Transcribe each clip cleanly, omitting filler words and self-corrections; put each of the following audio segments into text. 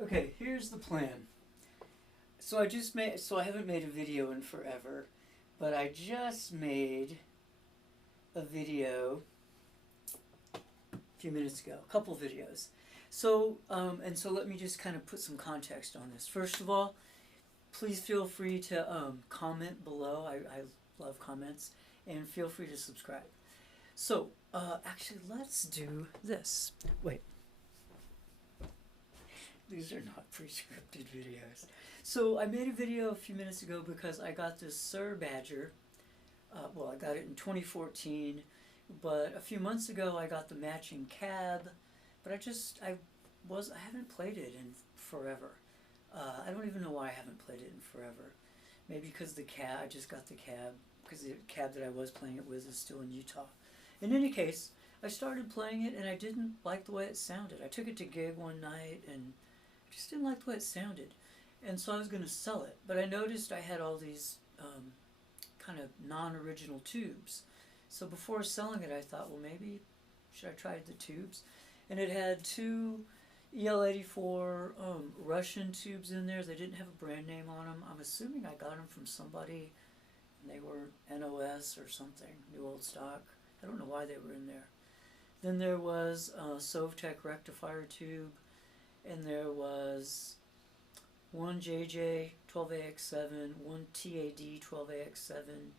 Okay, here's the plan. So I haven't made a video in forever, but I just made a video a few minutes ago, a couple videos. So, so let me just kind of put some context on this. First of all, please feel free to comment below. I love comments, and feel free to subscribe. So, actually, let's do this. Wait. These are not pre-scripted videos. So I made a video a few minutes ago because I got this Suhr Badger. Well, I got it in 2014, but a few months ago I got the matching cab. But I haven't played it in forever. I don't even know why I haven't played it in forever. Maybe because I just got the cab, because the cab that I was playing it with is still in Utah. In any case, I started playing it and I didn't like the way it sounded. I took it to gig one night and I just didn't like the way it sounded. And so I was going to sell it, but I noticed I had all these kind of non-original tubes. So before selling it, I thought, well, maybe should I try the tubes? And it had two EL84 Russian tubes in there. They didn't have a brand name on them. I'm assuming I got them from somebody, and they were NOS or something, New Old Stock. I don't know why they were in there. Then there was a Sovtek rectifier tube, and there was one JJ 12AX7, one TAD 12AX7,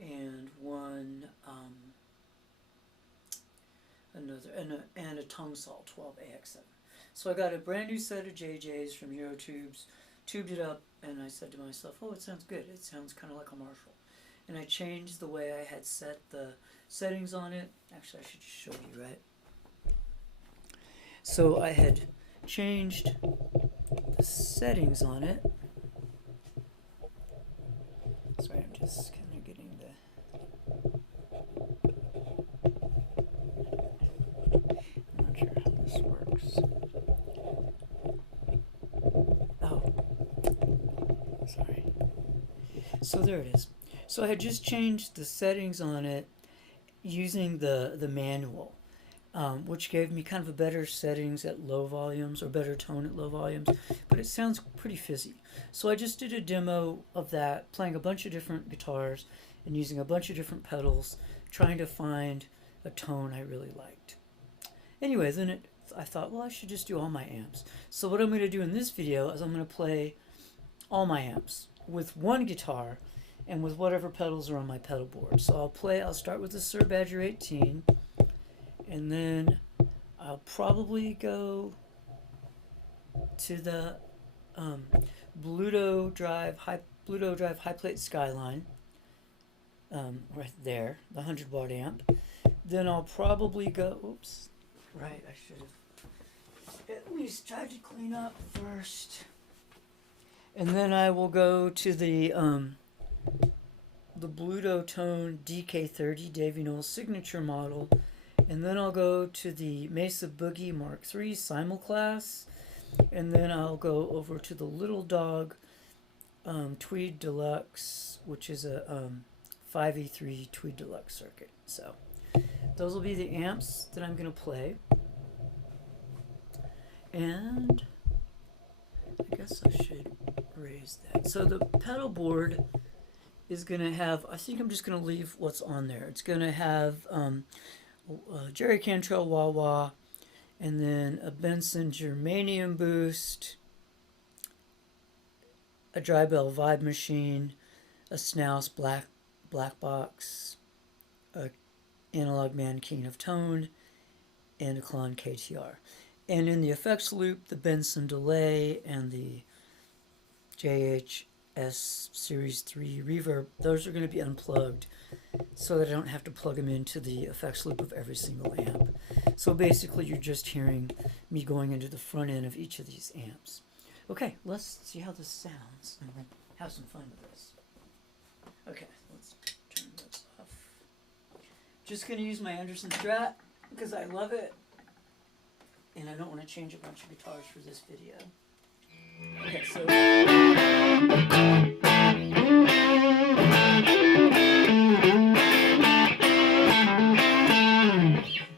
and one and a tongue saw 12AX7. So I got a brand new set of JJs from Eurotubes, tubed it up, and I said to myself, oh, it sounds good. It sounds kind of like a Marshall. And I changed the way I had set the settings on it. Actually, I should just show you, right? So I had changed the settings on it. Sorry, I'm just kind of getting the... I'm not sure how this works. Oh, sorry. So there it is. So I had just changed the settings on it using the manual, which gave me kind of a better settings at low volumes, or better tone at low volumes, but it sounds pretty fizzy. So I just did a demo of that, playing a bunch of different guitars and using a bunch of different pedals, trying to find a tone I really liked. Anyway, then I thought, well, I should just do all my amps. So what I'm going to do in this video is I'm going to play all my amps with one guitar and with whatever pedals are on my pedal board. So I'll start with the Suhr Badger 18, and then I'll probably go to the Bludodrive high plate Skyline, right there, the 100-watt amp. Then I'll probably go, oops, right, I should have at least tried to clean up first. And then I will go to the Bludotone DK Davy Knowles signature model, and then I'll go to the Mesa Boogie Mark III Simul-class, and then I'll go over to the Lil Dawg Tweed Deluxe, which is a 5E3 Tweed Deluxe circuit. So those will be the amps that I'm going to play, and I guess I should raise that. So the pedal board is going to have, I think I'm just going to leave what's on there. It's going to have Jerry Cantrell wah-wah, and then a Benson germanium boost, a dry bell vibe machine, a Schnauz black box, a analog Mankeen of tone, and a Klon KTR. And in the effects loop, the Benson delay and the JHS Series 3 reverb, those are going to be unplugged so that I don't have to plug them into the effects loop of every single amp. So basically you're just hearing me going into the front end of each of these amps. Okay, let's see how this sounds and then have some fun with this. Okay, let's turn this off. Just going to use my Anderson Strat because I love it, and I don't want to change a bunch of guitars for this video. Okay, so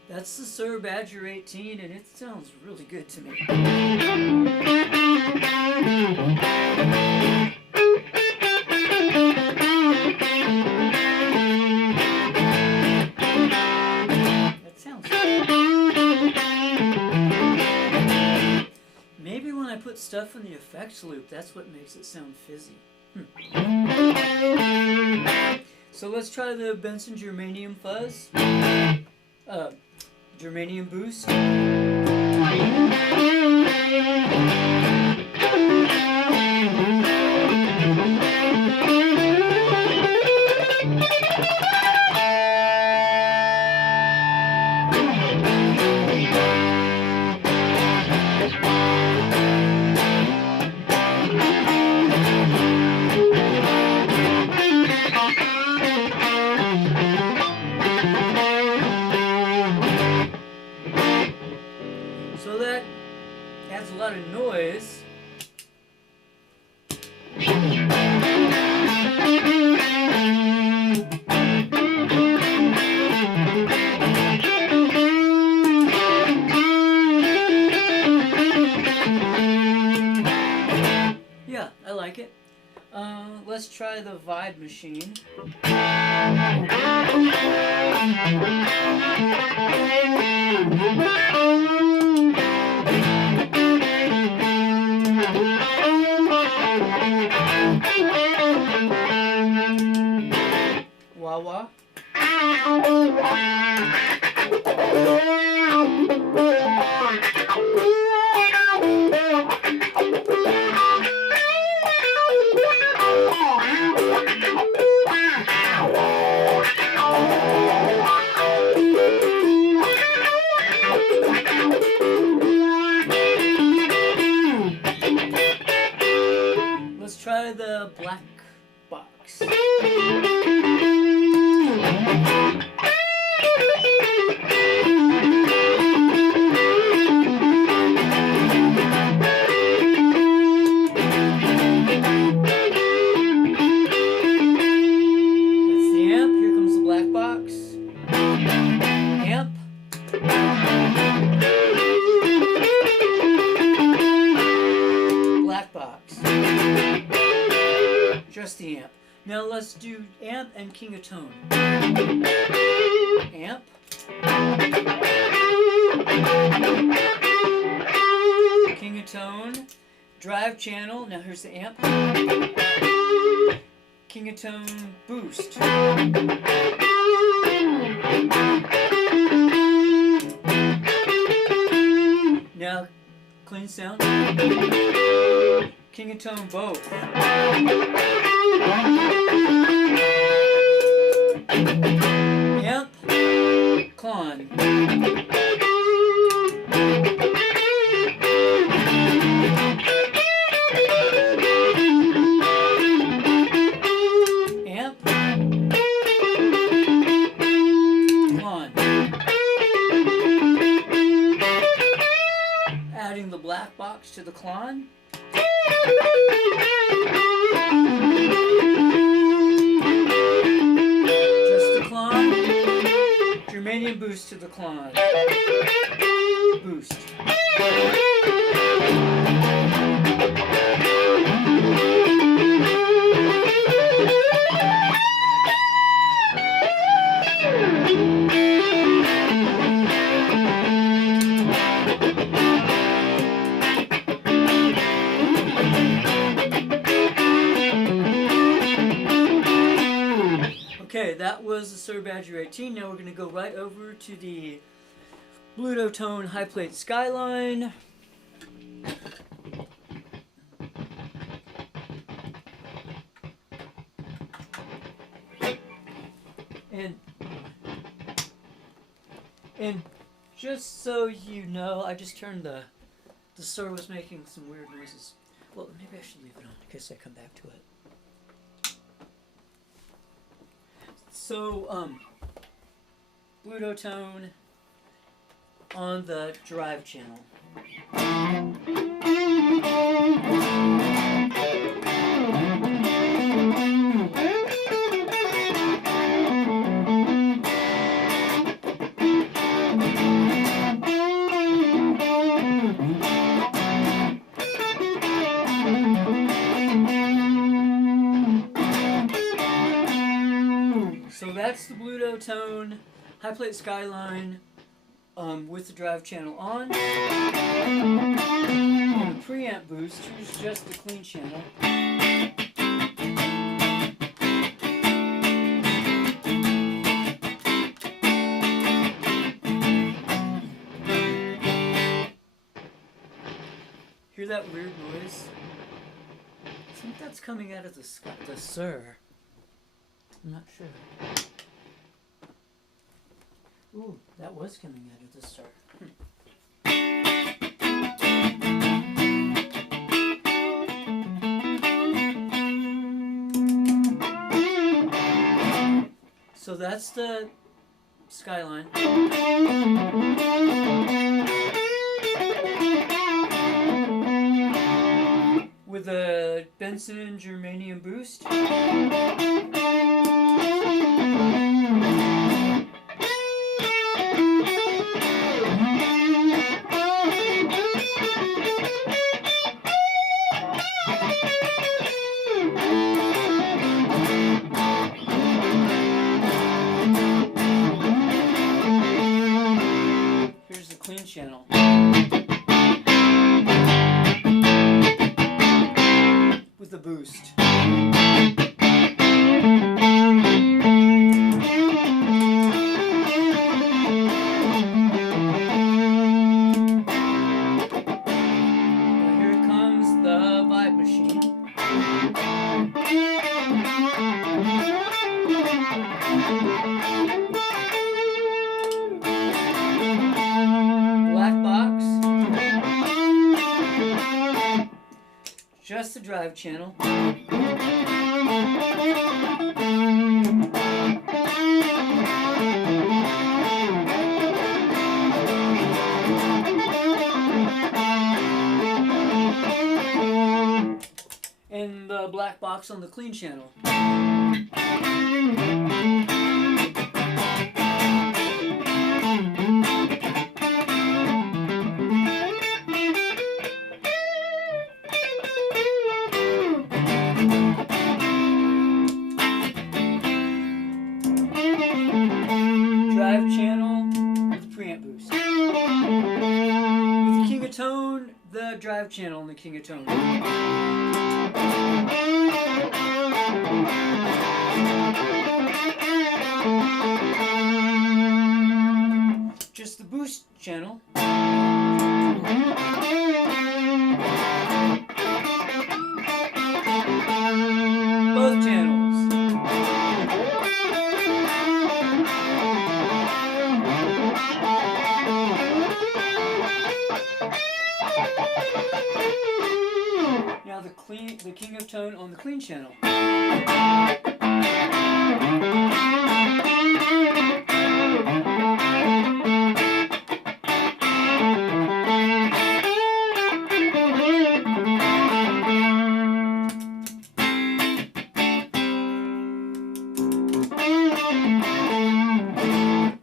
that's the Suhr Badger 18, and it sounds really good to me. put stuff in the effects loop. That's what makes it sound fizzy. So let's try the Benson Germanium Fuzz. Germanium Boost. So that adds a lot of noise. Yeah, I like it. Let's try the Vibe Machine. Wah wah. Let's try the Black Box. Just the amp. Now let's do amp and King of Tone. Amp. King of Tone. Drive channel. Now here's the amp. King of Tone boost. Now clean sound. King of Tone both. Amp, Klon. Amp, Klon. Adding the black box to the Klon. Just the Klon. Germanium boost to the Klon. Boost. Okay, that was the Suhr Badger 18. Now we're going to go right over to the Bludotone high plate Skyline. And just so you know, I just turned the Suhr was making some weird noises. Well, maybe I should leave it on in case I come back to it. So, Bludotone on the drive channel. So that's the Bludotone high plate Skyline with the drive channel on. And the preamp boost. Here's just the clean channel. Hear that weird noise? I think that's coming out of the Suhr. I'm not sure. Ooh, that was coming out of the Suhr. So that's the Skyline. With a Benson germanium boost. Here's the clean channel. With the boost. Just the drive channel. And the black box on the clean channel. Drive channel with preamp boost. With the King of Tone, the drive channel and the King of Tone. Just the boost channel. Both channels. Now the King of Tone on the clean channel.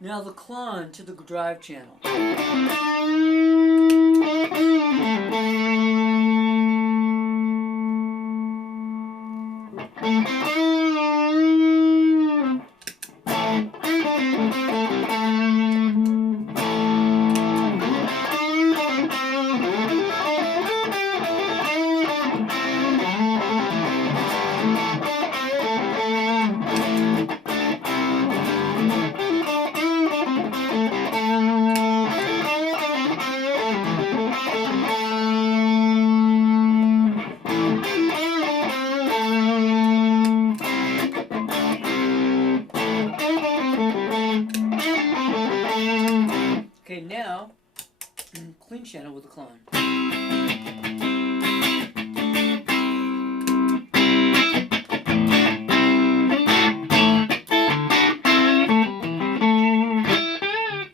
Now the clon to the drive channel. Okay, now clean channel with the clone.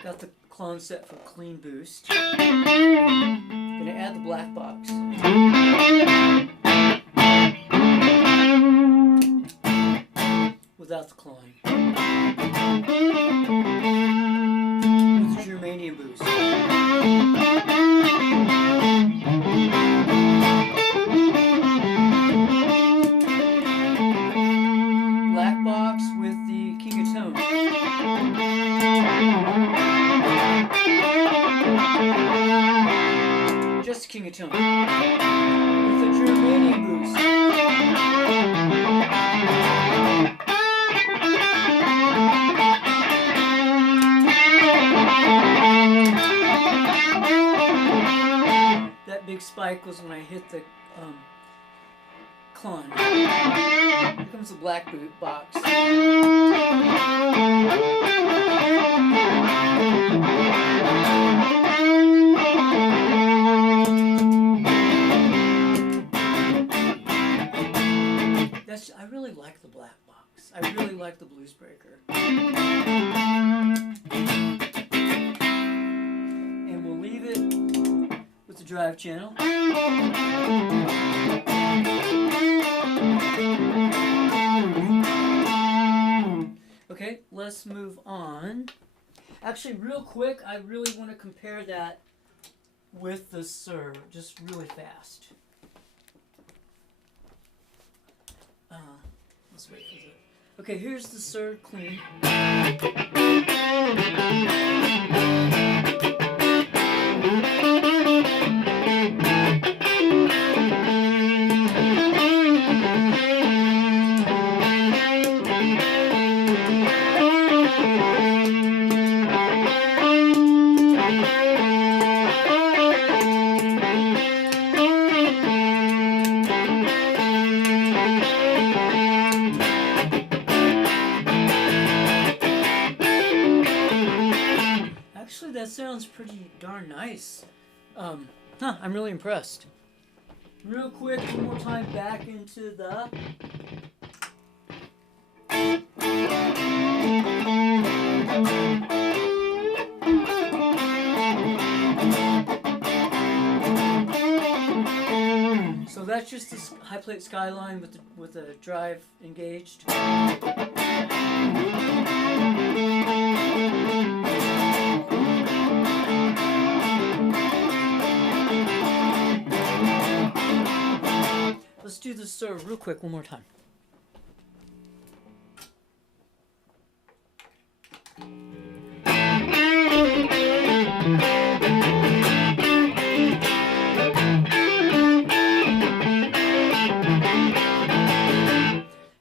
Got the clone set for clean boost. Gonna add the black box. Without the clone. With the germanium boost. Black box with the King of Tone. just King of Tone with a Germanium boost. That big spike was when I hit the Klon. Here comes the black boot box. I really like the black box. I really like the Blues Breaker. And we'll leave it with the drive channel. Okay, let's move on. Actually, real quick, I really want to compare that with the Suhr, just really fast. Let's wait for the... Okay, here's the Suhr clean. That sounds pretty darn nice. I'm really impressed. Real quick, one more time back into the... So that's just this high plate Skyline with the drive engaged. Let's do this real quick one more time.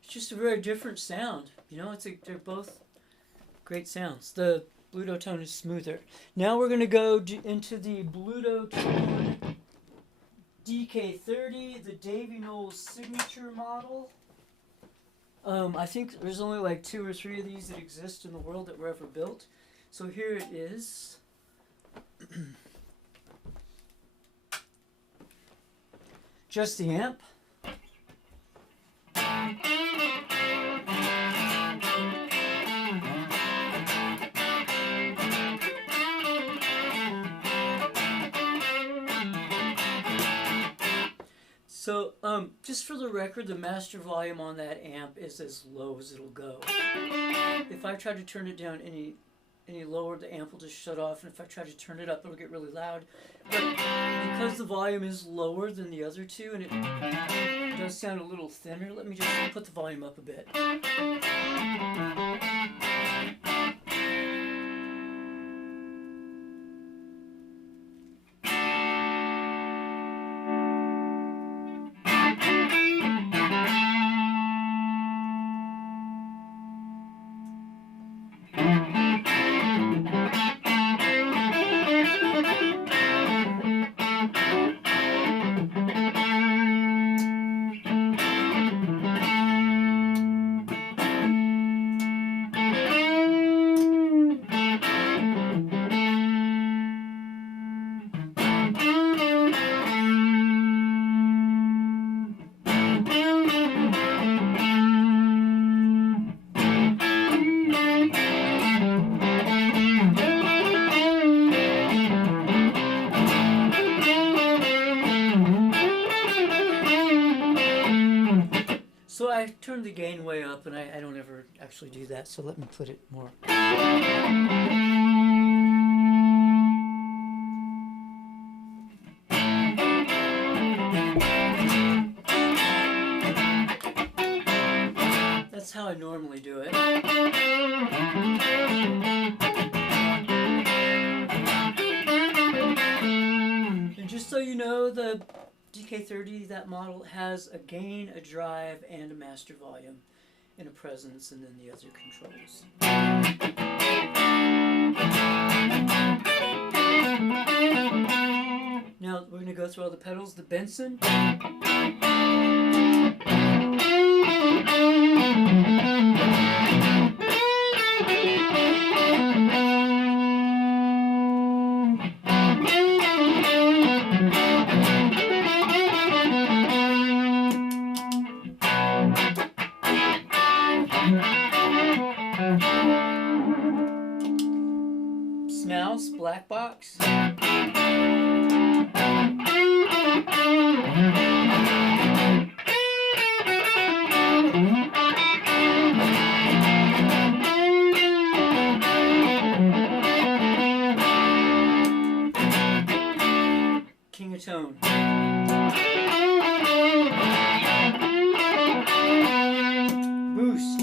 It's just a very different sound. You know, they're both great sounds. The Bludotone is smoother. Now we're going to go into the Bludotone DK30, the Davy Knowles signature model. I think there's only like 2 or 3 of these that exist in the world that were ever built. So here it is. Just the amp. So, just for the record, the master volume on that amp is as low as it'll go. If I try to turn it down any lower, the amp will just shut off, and if I try to turn it up, it'll get really loud. But because the volume is lower than the other two, and it does sound a little thinner, let me just put the volume up a bit. So I turned the gain way up, and I don't ever actually do that, so let me put it more. That's how I normally do it. And just so you know, the DK30, that model, has a gain, a drive, and a master volume, and a presence, and then the other controls. Now we're going to go through all the pedals. The Benson. Snouse, black box. King of Tone. Boost.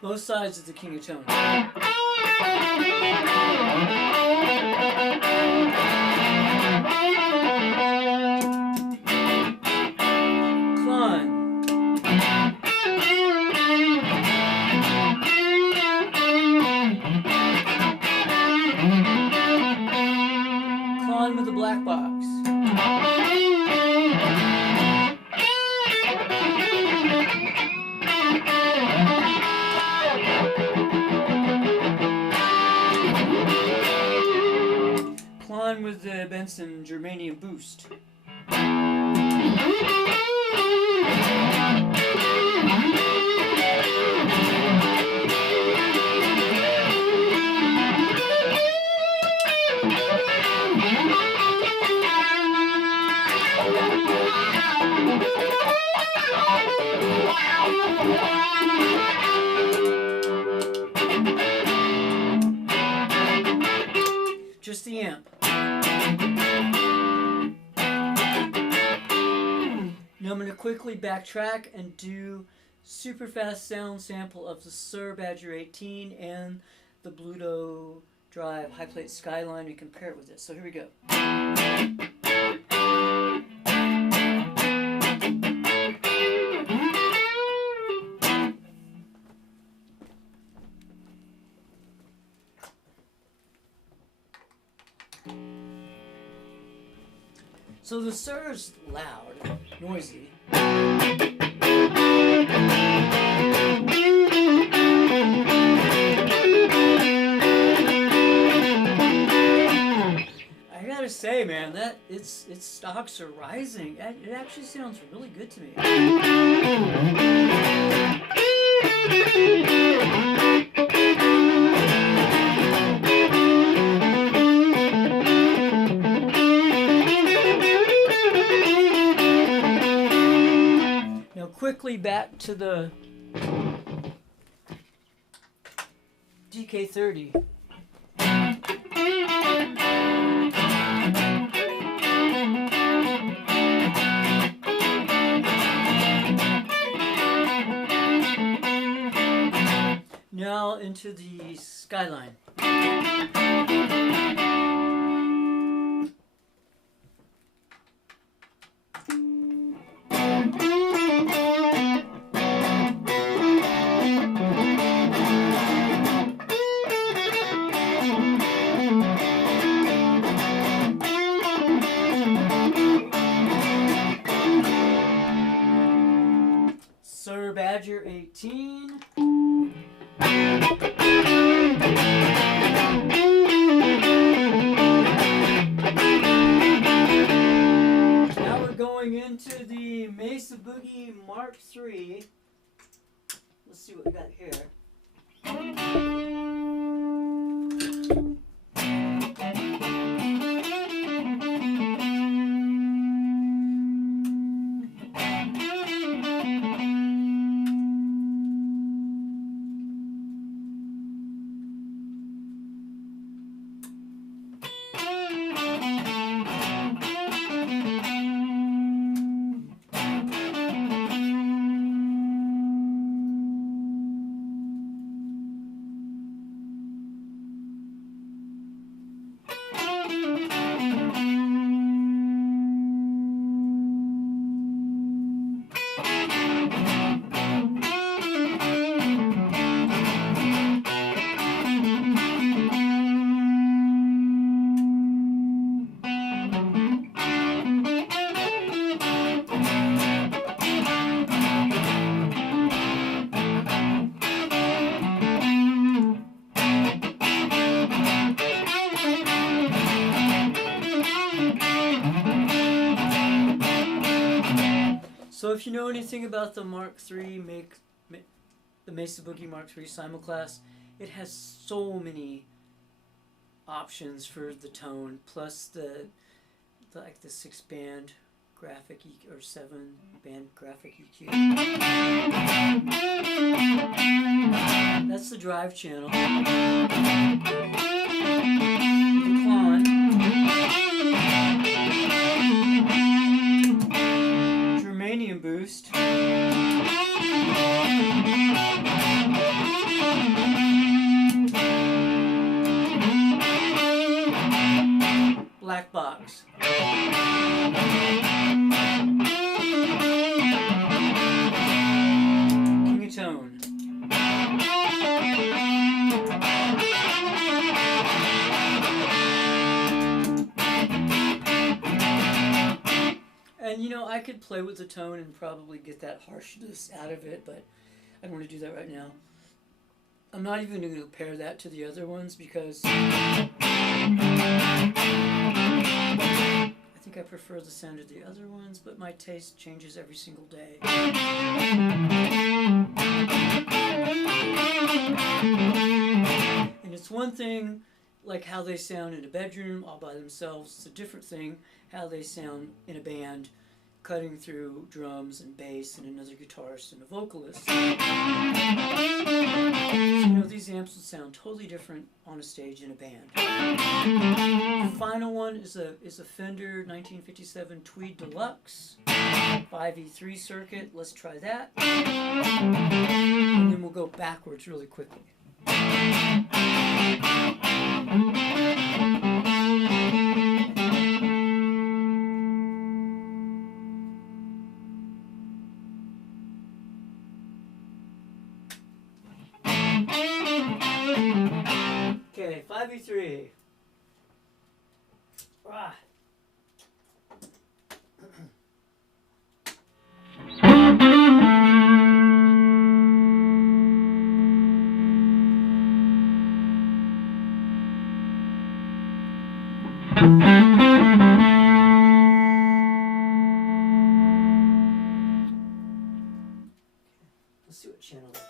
Both sides of the King of Tone. Climb. Climb with the black box. Climb with the Benson Germanium Boost. Just the amp. Now I'm going to quickly backtrack and do super fast sound sample of the Suhr Badger 18 and the Bludodrive high plate Skyline and compare it with this. So here we go. So the Suhr is loud, noisy. I gotta say, man, that its stocks are rising. It actually sounds really good to me. Quickly back to the DK30. Now into the Skyline. Suhr Badger 18. Now we're going into the Mesa Boogie Mark III. Let's see what we got here. So if you know anything about the Mark III, the Mesa Boogie Mark III Simul-class, it has so many options for the tone, plus the 6-band graphic EQ, or 7-band graphic EQ. That's the drive channel. The Klon. Germanium boost. Black box. King of tone. And you know, I could play with the tone and probably get that harshness out of it, but I don't want to do that right now. I'm not even going to compare that to the other ones because I think I prefer the sound of the other ones, but my taste changes every single day. And it's one thing, like how they sound in a bedroom all by themselves. It's a different thing how they sound in a band, cutting through drums and bass and another guitarist and a vocalist. So, you know, these amps would sound totally different on a stage in a band. The final one is a Fender 1957 Tweed Deluxe 5E3 circuit. Let's try that. And then we'll go backwards really quickly. Okay, 5E3. Ah. Let's see what channel that is.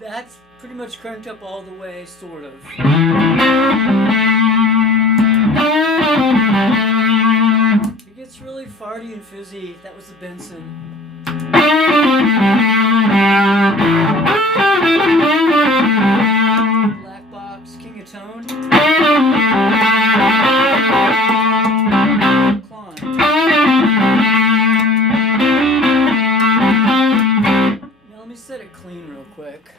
That's pretty much cranked up all the way, sort of. It gets really farty and fizzy. That was the Benson. Black box, King of tone. Klon. Now let me set it clean real quick.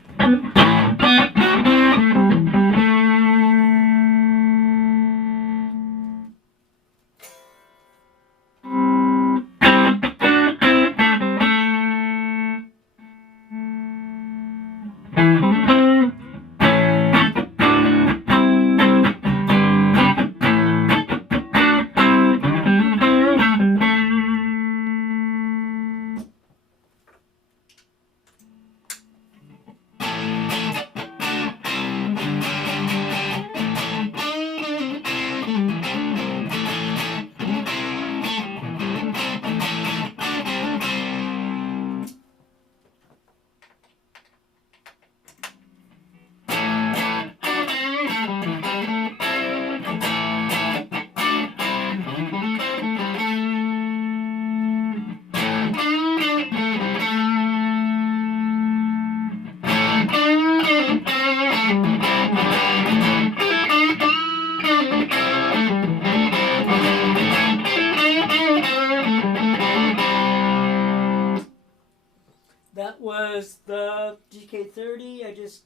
That was the DK30. I just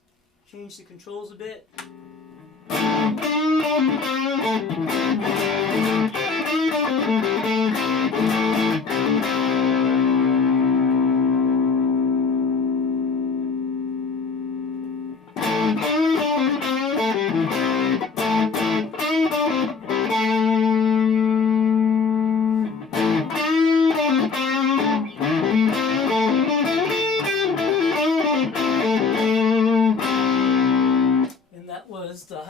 changed the controls a bit.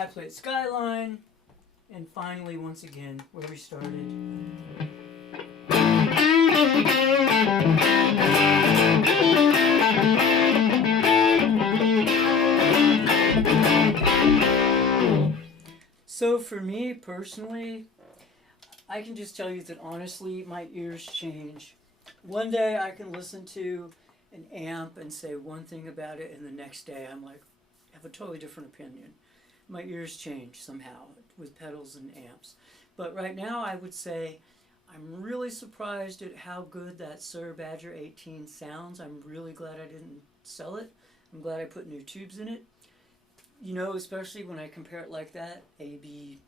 plate Skyline, and finally, once again, where we started. So for me personally, I can just tell you that honestly, my ears change. One day I can listen to an amp and say one thing about it, and the next day I'm like, have a totally different opinion. My ears change somehow with pedals and amps. But right now I would say I'm really surprised at how good that Suhr Badger 18 sounds. I'm really glad I didn't sell it. I'm glad I put new tubes in it. You know, especially when I compare it like that, A, B,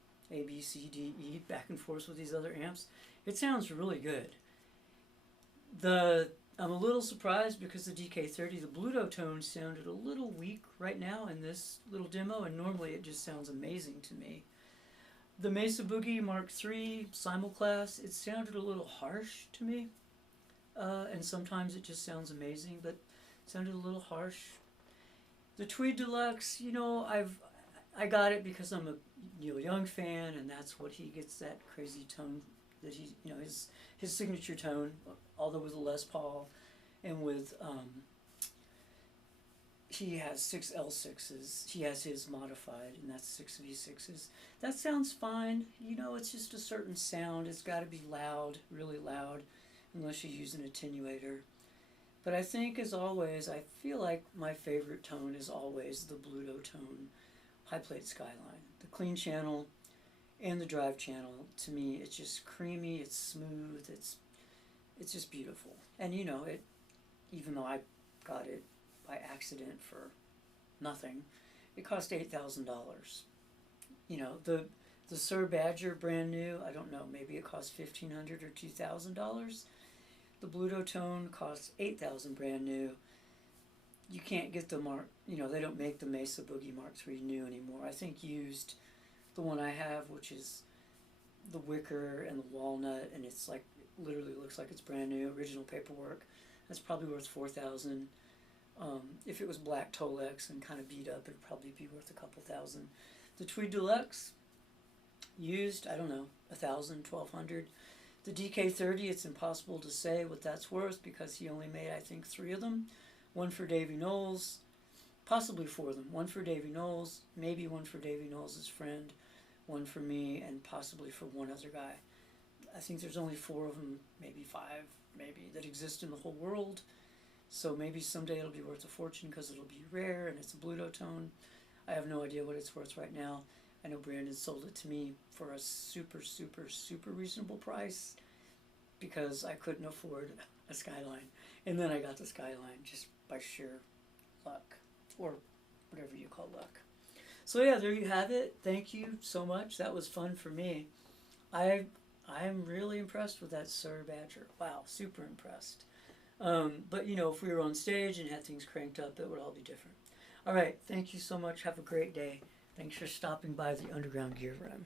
C, D, E, back and forth with these other amps, it sounds really good. I'm a little surprised because the DK30, the Bludotone, sounded a little weak right now in this little demo, and normally it just sounds amazing to me. The Mesa Boogie Mark III Simul-class, it sounded a little harsh to me, and sometimes it just sounds amazing, but it sounded a little harsh. The Tweed Deluxe, you know, I got it because I'm a Neil Young fan, and that's what he gets, that crazy tone that he, you know, his signature tone, although with a Les Paul, and with he has 6 L6s. He has his modified, and that's 6 V6s. That sounds fine. You know, it's just a certain sound. It's got to be loud, really loud, unless you use an attenuator. But I think, as always, I feel like my favorite tone is always the Bludotone high plate Skyline. The clean channel and the drive channel, to me, it's just creamy, it's smooth, it's just beautiful. And you know, it, even though I got it by accident for nothing, it cost $8,000. You know, the Suhr Badger brand new, I don't know, maybe it cost $1,500 or $2,000. The Bludotone costs $8,000 brand new. You can't get the Mark, you know, they don't make the Mesa Boogie Mark III new anymore. I think used, the one I have, which is the wicker and the walnut, and it's like, literally looks like it's brand new, original paperwork. That's probably worth $4,000. If it was black Tolex and kind of beat up, it'd probably be worth a couple thousand. The Tweed Deluxe, used, I don't know, $1,000, $1,200. The DK30, it's impossible to say what that's worth because he only made, I think, 3 of them. One for Davy Knowles, possibly 4 of them. One for Davy Knowles, maybe one for Davy Knowles' friend, one for me, and possibly for one other guy. I think there's only 4 of them, maybe 5, maybe, that exist in the whole world. So maybe someday it'll be worth a fortune because it'll be rare and it's a Bludotone. I have no idea what it's worth right now. I know Brandon sold it to me for a super, super, super reasonable price because I couldn't afford a Skyline. And then I got the Skyline just by sheer luck, or whatever you call luck. So yeah, there you have it. Thank you so much. That was fun for me. I'm really impressed with that Suhr Badger. Wow, super impressed. But you know, if we were on stage and had things cranked up, it would all be different. All right, thank you so much. Have a great day. Thanks for stopping by the Underground Gear Room.